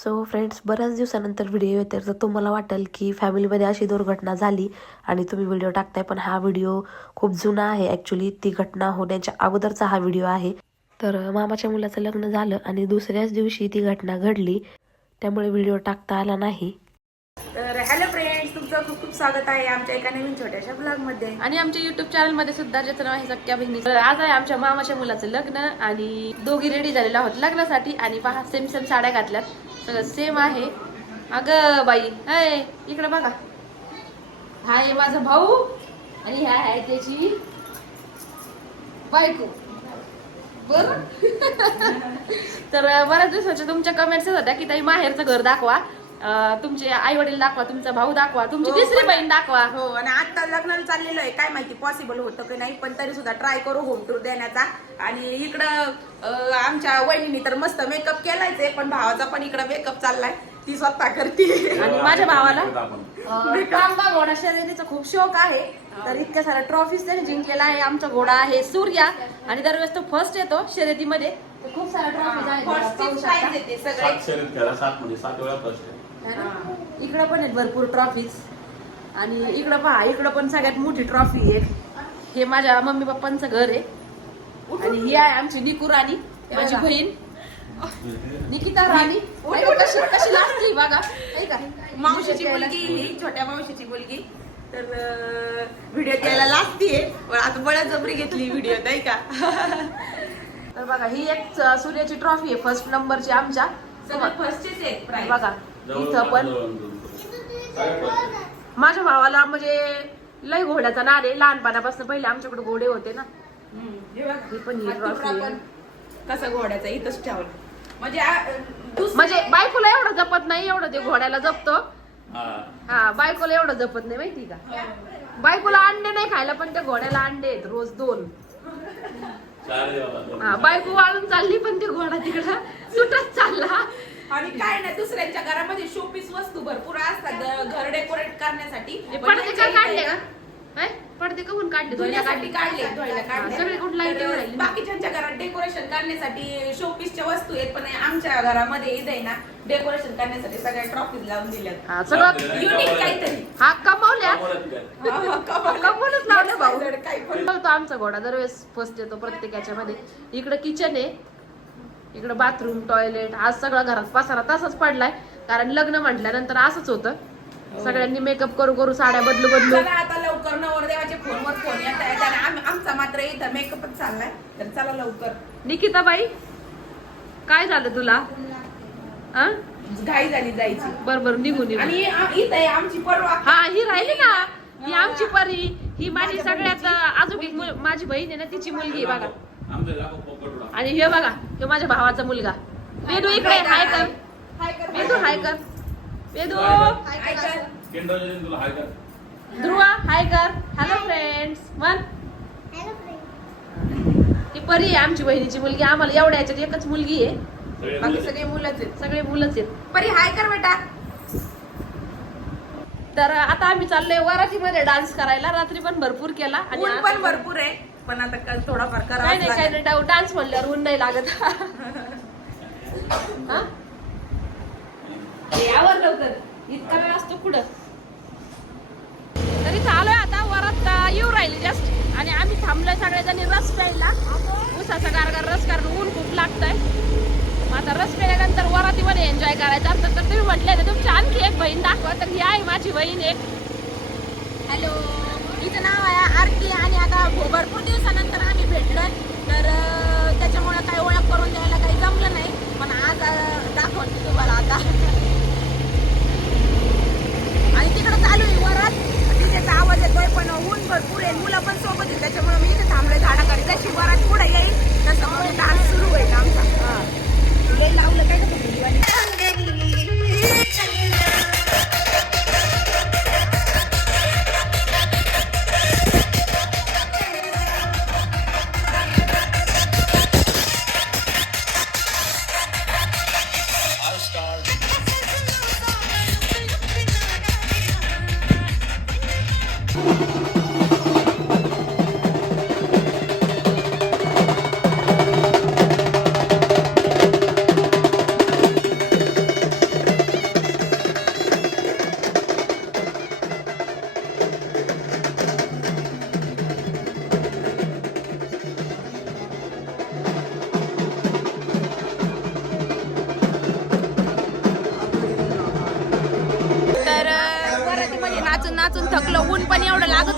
So friends बऱ्याच दिवसानंतर video येते तर तुम्हाला वाटेल की फॅमिलीमध्ये अशी दुर्घटना झाली आणि तुम्ही व्हिडिओ टाकताय पण हा व्हिडिओ खूप जुना आहे. ॲक्च्युली ती घटना होण्याच्या अगोदरचा हा व्हिडिओ आहे. तर मामाच्या मुलाचं लग्न झालं आणि दुसऱ्याच दिवशी ती घटना घडली. त्यामुळे व्हिडिओ टाकता आला नाही. तर हॅलो फ्रेंड्स तुमचं खूप खूप स्वागत आहे आमच्या एका नवीन छोट्याशा ब्लॉगमध्ये आणि आमच्या युट्यूब चॅनलमध्ये सुद्धा ज्याचं नाव आहे सख्या बहिणी तर आज आहे आमच्या मामाच्या मुलाचं लग्न आणि दोघी रेडी झालेलो आहोत लग्नासाठी आणि पहा सेम सेम साड्या घातल्यात. सगळं सेम आहे. अगं बाई अय इकडे बघा. हा आहे माझा भाऊ आणि ह्या आहे त्याची बायको. बर? तर बऱ्याच दिवसाच्या तुमच्या कमेंट्स होत्या की ताई माहेरचं घर दाखवा. तुमचे आई वडील दाखवा तुमचा भाऊ दाखवा तुमची हो, तिसरी बहीण दाखवा. हो आणि आता लग्नाला चाललेलं आहे काय माहिती पॉसिबल होतं की नाही पण तरी सुद्धा ट्राय करू होम टूर देण्याचा. आणि इकडं आमच्या वहिनीने तर मस्त मेकअप केलायच आहे पण भावाचा पण इकडं मेकअप चाललाय. ती स्वतः करते. आणि माझ्या भावाला? अं, तांबा घोडा शर्यतीचा खूप शौक आहे. तर इतक्या साऱ्या ट्रॉफीज त्याने जिंकलेला आहे. आमचा घोडा आहे सूर्या. आणि दरवेळेस तो फर्स्ट येतो शर्यतीमध्ये. तर खूप साऱ्या ट्रॉफीज आहेत. बघा, First पाहू ची शकता. prize येते सगळे. सात शर्यत खेळा सात मध्ये सात वेळा फर्स्ट आहे. है ना? इकडं पण आहेत भरपूर ट्रॉफीज आणि इकडं पहा इकडं पण सगळ्यात मोठी ट्रॉफी आहे. हे माझ्या मम्मी पप्पांचं घर आहे. आणि ही आहे आमची निकू राणी माझी बहीण. निकिता राणी? कशी कशी लागते बघा मावशीची मुलगी ही छोट्या मावशीची मुलगी. तर व्हिडिओ द्यायला लागतीये पण आता बळजबरी घेतली व्हिडिओ नाही का? तर बघा ही एक सूर्याची ट्रॉफी आहे फर्स्ट नंबरची आमच्या. सगळं फर्स्टच आहे prize. बघा इथं पण माझ्या भावाला म्हणजे लय घोड्याचा नाद आहे. लहानपणापासून पहिले आमच्याकडे घोडे होते ना. हे बघ. ही पण ही. पण कसा घोड्याचा इथंच ठेवला. म्हणजे म्हणजे बायकोला एवढं जपत नाही एवढं ते घोड्याला जपतो. हा. बायकोला एवढं जपत नाही माहिती का? बायकोला अंडे नाही खायला पण त्या घोड्याला अंडे आहेत रोज दोन. हा बायको वाळून चालली पण ते घोडा तिकडं सुटत चालला. आणि काय नाही दुसऱ्यांच्या घरामध्ये शोपीस वस्तू भरपूर असतात घर डेकोरेट करण्यासाठी. काढले का? काय? पडदे कहून काढले धुण्यासाठी काढले. धुवायला काढले. सगळे कुठं लाइट राहिली बाकीच्यांच्या घरात डेकोरेशन करण्यासाठी शोपीसच्या वस्तू आहेत पण आमच्या घरामध्ये इथे आहे ना डेकोरेशन करण्यासाठी सगळ्या ट्रॉफीज लावून दिल्यात. हा सगळं युनिक काहीतरी. हा कमावल्या हा, हा. कमवूनच लावले भाऊ. काही पण तो आमचा घोडा दरवेळेस फर्स्ट येतो प्रत्येक याच्यामध्ये इकडं किचन आहे. इकडं बाथरूम टॉयलेट आज सगळा घरात पसारा तसाच पडलाय. कारण लग्न म्हटल्यानंतर असंच होतं. सगळ्यांनी मेकअप करू करू साड्या बदलू बदलू. चला आता लवकर नवरदेवाचे फोनवर फोन येत आहेत आणि आम- आमचा मात्र इथं मेकअपच चाललाय. तर चला लवकर. निकिता बाई काय झालं तुला? घाई झाली जायची. बर बर निघून निघून आणि आ- इथं आहे आमची परवा. हा ही राहिली ना. ही आमची परी. ही माझी सगळ्यात अजून एक मुल- माझी बहीण आहे ना तिची मुलगी आहे बघा. आणि हे बघा हे माझ्या भावाचा मुलगा. वेदू इकडे हाय कर. हाय कर. वेदू हाय कर. वेदू. हाय कर. तुला हाय कर. ध्रुवा हाय कर हॅलो फ्रेंड्स मन ती परी आहे आमची बहिणीची मुलगी. आम्हाला एवढ्या याच्यात एकच मुलगी आहे. बाकी सगळे मुलंच आहेत. सगळे मुलंच आहेत. परी हाय कर बेटा. तर आता आम्ही चाललोय वरातीमध्ये डान्स करायला. रात्री पण भरपूर केला. आणि ऊन पण भरपूर आहे. पण आता क- थोडाफार काय करावंच नाही काय. नाही. डान्स म्हणल्यावर ऊन नाही लागत. हा? यावर लवकर. इतका वेळ असतो कुठं तरी चालूय आता वरात अं, येऊ राहिली जस्ट आणि आम्ही थांबलोय सगळेजणी रस प्यायला. उसाचा गारगार रस कारण ऊन खूप लागतंय. मग आता रस प्यायल्यानंतर वरातीमध्ये एन्जॉय करायचं असतं. तर तुम्ही म्हटले ना तुमची आणखी एक बहीण दाखवा. तर ही आहे माझी बहीण एक. हॅलो तिचं नाव आहे आरती आणि आता भरपूर दिवसानंतर आम्ही भेटलोय. तर त्याच्यामुळे काय ओळख करून द्यायला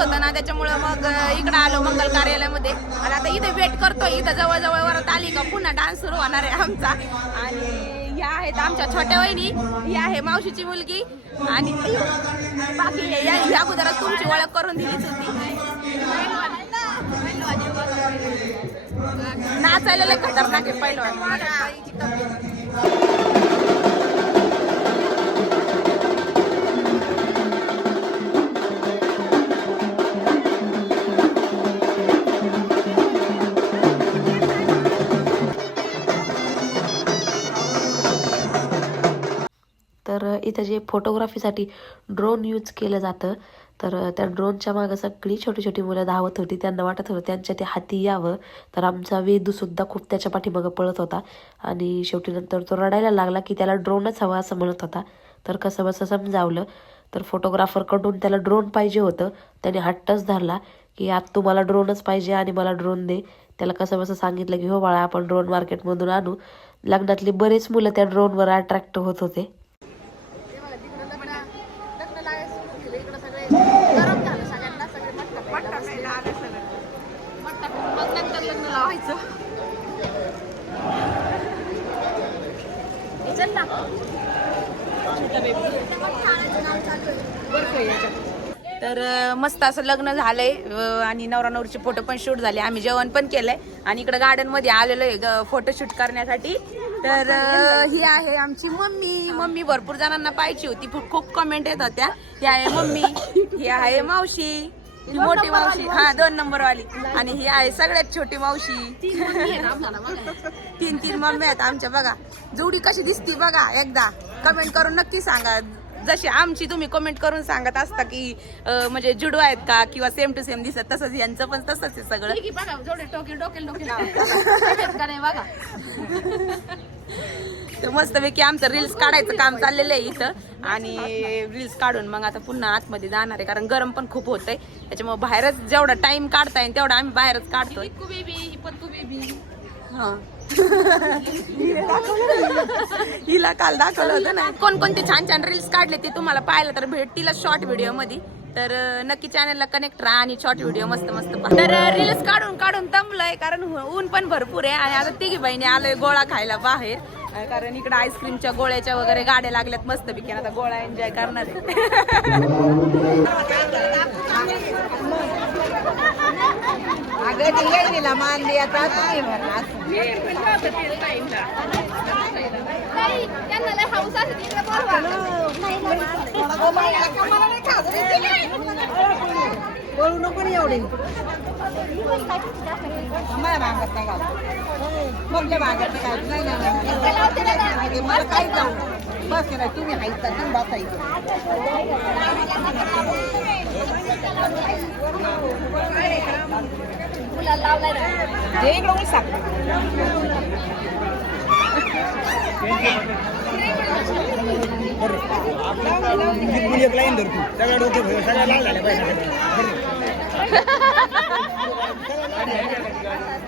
होतं ना त्याच्यामुळं मग इकडं आलो मंगल कार्यालयामध्ये. आणि आता इथे वेट करतो इथं जवळजवळ वरत आली का पुन्हा डान्स सुरू होणार आहे आमचा. आणि ह्या आहेत आमच्या छोट्या वहिनी ही आहे मावशीची मुलगी आणि बाकी या अगोदरच तुमची ओळख करून दिलीच होती. नाचायला खतरनाक आहे पहिलं इथं जे फोटोग्राफीसाठी ड्रोन यूज केलं जातं तर त्या ड्रोनच्या मागं सगळी छोटी छोटी मुलं धावत होती त्यांना वाटत होतं त्यांच्या ते हाती यावं. तर आमचा वेदूसुद्धा खूप त्याच्या पाठीमागं पळत होता आणि शेवटी नंतर तो रडायला लागला की त्याला ड्रोनच हवा असं म्हणत होता. तर कसं बसं समजावलं तर फोटोग्राफरकडून त्याला ड्रोन पाहिजे होतं. त्याने हट्टच धरला की आत तुम्हाला ड्रोनच पाहिजे आणि मला ड्रोन दे. त्याला कसं बसं सांगितलं की हो बाळा आपण ड्रोन मार्केटमधून आणू. लग्नातली बरेच मुलं त्या ड्रोनवर अट्रॅक्ट होत होते मग नंतर लग्न लावायचं हे चल ना. तर मस्त असं लग्न झालंय आणि नवरा नवरीचे फोटो पण शूट झाले. आम्ही जेवण पण केलंय. आणि इकडे गार्डनमध्ये आलेलो आहे फोटो शूट करण्यासाठी. तर ही आहे आमची मम्मी. मम्मी भरपूर जणांना पाहिजे होती खूप खूप कमेंट येत होत्या. ही आहे मम्मी. ही आहे मावशी. ही मोठी मावशी. हा दोन नंबर वाली आणि ही आहे सगळ्यात छोटी मावशी. तीन तीन मम्मी आहेत आमच्या बघा. जोडी कशी दिसती बघा एकदा. कमेंट करून नक्की सांगा. जशी आमची तुम्ही कमेंट करून सांगत असता की अं, म्हणजे जुडू आहेत का किंवा सेम टू सेम दिसत तसंच यांचं पण तसंच आहे सगळं. बघा जोडे टोके डोके डोके का नाही बघा. तर मस्तपैकी आमचं रील्स काढायचं काम चाललेलं आहे इथं. आणि रील्स काढून मग आता पुन्हा आतमध्ये जाणार आहे कारण गरम पण खूप होतंय. त्याच्यामुळे बाहेरच जेवढा टाइम काढता येईल तेवढा आम्ही बाहेरच काढतोय. ही. हिला काल दाखवलं होतं ना. कोणकोणते छान छान रील्स काढले ते तुम्हाला पाहिलं तर भेटतीलच शॉर्ट व्हिडिओमध्ये. तर नक्की चॅनलला कनेक्ट राहा आणि शॉर्ट व्हिडिओ मस्त मस्त. तर रील्स काढून काढून तंबलंय कारण ऊन पण भरपूर आहे आणि आता तिघी बहिणी आलोय गोळा खायला बाहेर. कारण इकडे आईस्क्रीमच्या गोळ्याच्या वगैरे गाड्या लागल्यात मस्त पैकी. आता गोळा एन्जॉय करणार अगं ती येईला मान द्यायचा तुम्ही म्हणा त्यांना लय हौस असते तिकडे बोलवा बोलू नको एवढे. मला मागत नाही का नाही नाही, मला जाऊ. बस ना तुम्ही हायचा तुम्ही बसायचं जे इकडं एक लाईन धरतो सगळ्या डोके सगळ्या लाल झाल्या पाहिजे. कळू नका रे कळू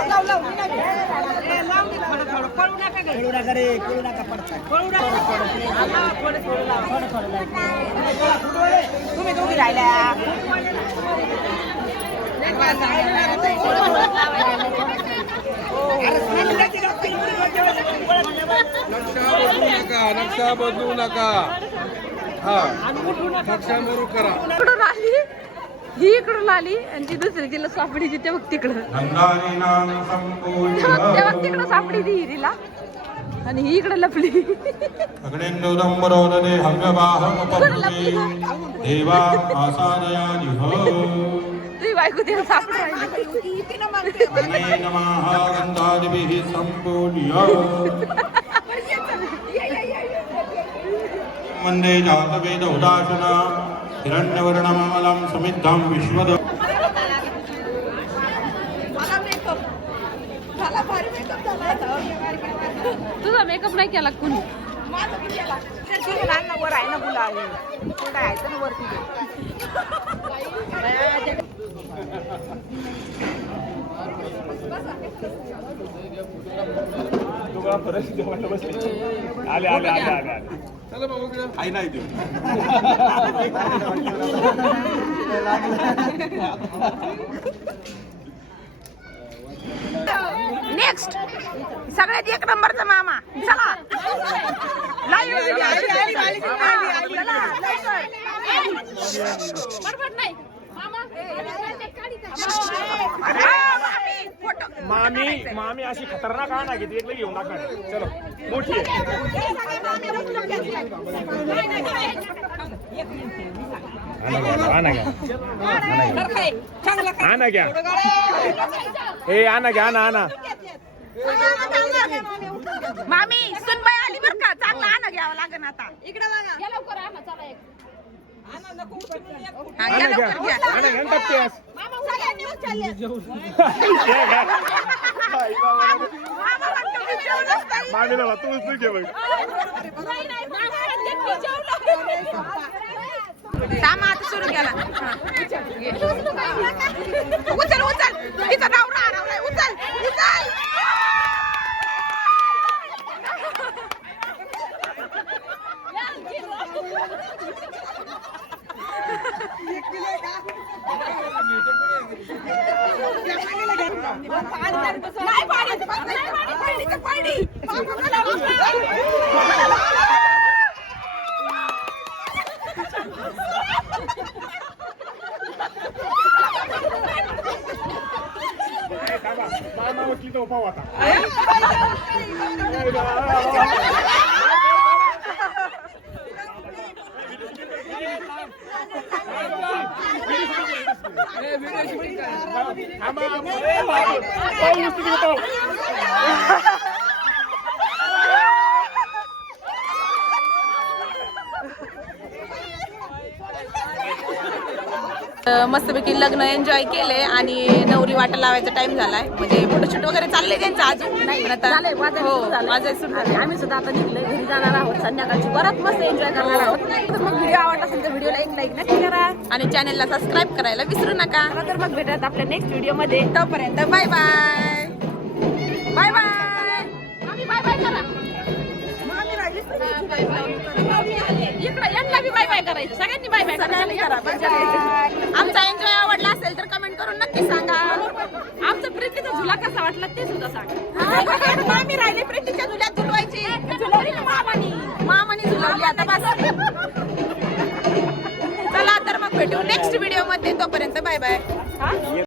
नका पडता तुम्ही दोघी राहिल्या. बदलू नका. नक्षा बदलू नका. हा नक्षा करा. इकडून आली. ही इकडून आली आणि ती दुसरी तिला सापडीची ते बघ तिकडं. तिकडं सापडी ती हिरीला आणि ही इकडे लपली. अग्नेन्दुदम्बरोदने हव्यवाहमुपभृते देवा आसादयानि हो. तुझी बायको तिला सापड राहिली. अग्ने नमः गन्धादिभिः सम्पूज्य वन्दे जातवेद उदासना. हिरण्यवर्णमालं समिद्धं विश्वद मेकअप नाही केला कुणी? तिथे लहान ना वर आहे ना आहे ना वरती आले आले आले आले आले. आई नाही देऊ. नेक्स्ट सगळ्यात एक नंबरचा मामा. चला. मामी. मामी अशी खतरनाक आणा घेते एकलं घेऊन टाका चलो. मोठी आहे. आणा घ्या आणा घ्या. ए आणा घ्या आणा आणा. मामी सुनबाई आली बर का? चांगला आणा घ्यावं लागेल आता. इकडे बघा. या लवकर. आणा जेवलोच नाही. मामीला वा, तूच तू घे बघ नाही, थांबा, आता सुरू केला उचल उचल. तिचं नाव राहणार उचल. उचल. मामा उठली तर उपाव आता थांबा. मस्तपैकी लग्न एन्जॉय केले आणि नवरी वाटा लावायचा टाइम झालाय. म्हणजे फोटोशूट वगैरे चालले त्यांचं अजून? नाही हो माझं सुरू झाले आम्ही सुद्धा आता निघलोय. घरी जाणार आहोत संध्याकाळची परत मस्त एन्जॉय करणार आहोत. तर मग व्हिडिओ आवडला असेल तर व्हिडिओला एक लाईक नक्की करा. आणि चॅनेलला सबस्क्राईब करायला विसरू नका. तर मग भेटत आपल्या नेक्स्ट व्हिडिओमध्ये. तोपर्यंत बाय बाय बाय करायचं. सगळ्यांनी बाय बाय सगळ्यांनी करा. आमचा एन्जॉय आवडला असेल तर कमेंट करून नक्की सांगा. आमचं प्रीतीचा झुला कसा वाटला ते सुद्धा सांग. मामी राहिली प्रीतीच्या झुल्यात झुलवायची. मामानी. मामानी झुलवली आता बस. चला तर मग भेटू नेक्स्ट व्हिडिओमध्ये. तोपर्यंत बाय बाय.